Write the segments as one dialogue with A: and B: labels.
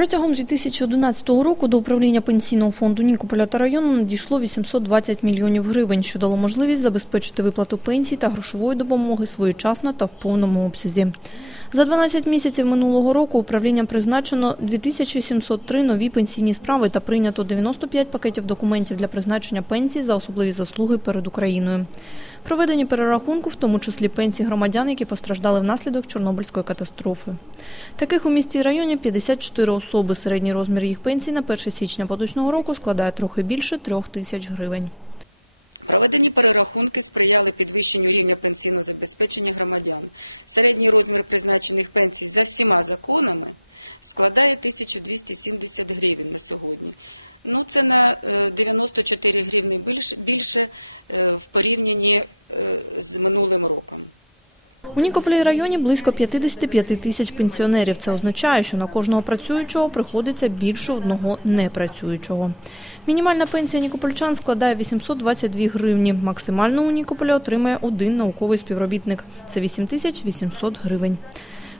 A: Протягом 2011 року до управління пенсійного фонду Нікополя та району надійшло 820 мільйонів гривень, що дало можливість забезпечити виплату пенсій та грошової допомоги своєчасно та в повному обсязі. За 12 місяців минулого року управлінням призначено 2703 нові пенсійні справи та прийнято 95 пакетів документів для призначення пенсій за особливі заслуги перед Україною. Проведені перерахунку, в тому числі пенсій громадян, які постраждали внаслідок Чорнобильської катастрофи. Таких у місті і районі 54 особи. Середній розмір їх пенсій на 1 січня поточного року складає трохи більше 3 тисяч гривень.
B: Проведені перерахунки сприяли підвищенню рівня пенсійного забезпечення громадян. Середній розмір призначених пенсій за всіма законами складає 1270 гривень на сьогодні. Ну, це на е, 94 гривні більше, е, в порівнянні е, з минулим роком.
A: У Нікополі районі близько 55 тисяч пенсіонерів. Це означає, що на кожного працюючого приходиться більше одного непрацюючого. Мінімальна пенсія нікопольчан складає 822 гривні. Максимально у Нікополі отримає один науковий співробітник. Це 8800 гривень.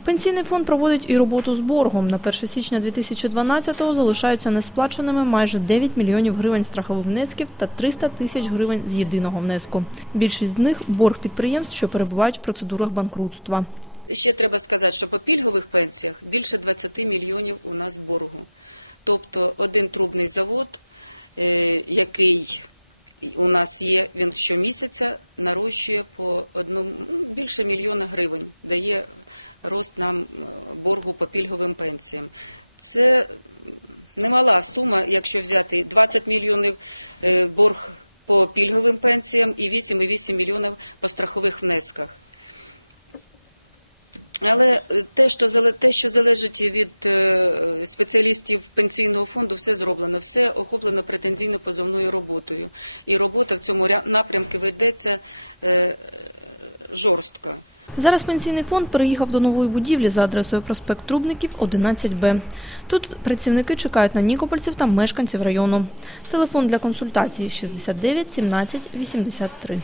A: Пенсійний фонд проводить і роботу з боргом. На 1 січня 2012-го залишаються несплаченими майже 9 мільйонів гривень страхових внесків та 300 тисяч гривень з єдиного внеску. Більшість з них – борг підприємств, що перебувають в процедурах банкрутства.
B: Ще треба сказати, що по пільгових пенсіях більше 20 мільйонів у нас боргу. Тобто один трубний завод, е, який у нас є, він щомісяця нарощує по одному ну, більше мільйона гривень, дає рост нам е, боргу по пільговим пенсіям. Це немала сума, якщо взяти 20 мільйонів е, борг по пільговим пенсіям і 8,8 мільйонів по страхових внесках. Але те, що те, що залежить від е, спеціалістів пенсійного фонду, все зроблено, все охоплено претензійно-позовною роботою. І робота в цьому напрямку ведеться е, жорстко.
A: Зараз пенсійний фонд переїхав до нової будівлі за адресою проспект Трубників, 11Б. Тут працівники чекають на нікопольців та мешканців району. Телефон для консультації 69 17 83.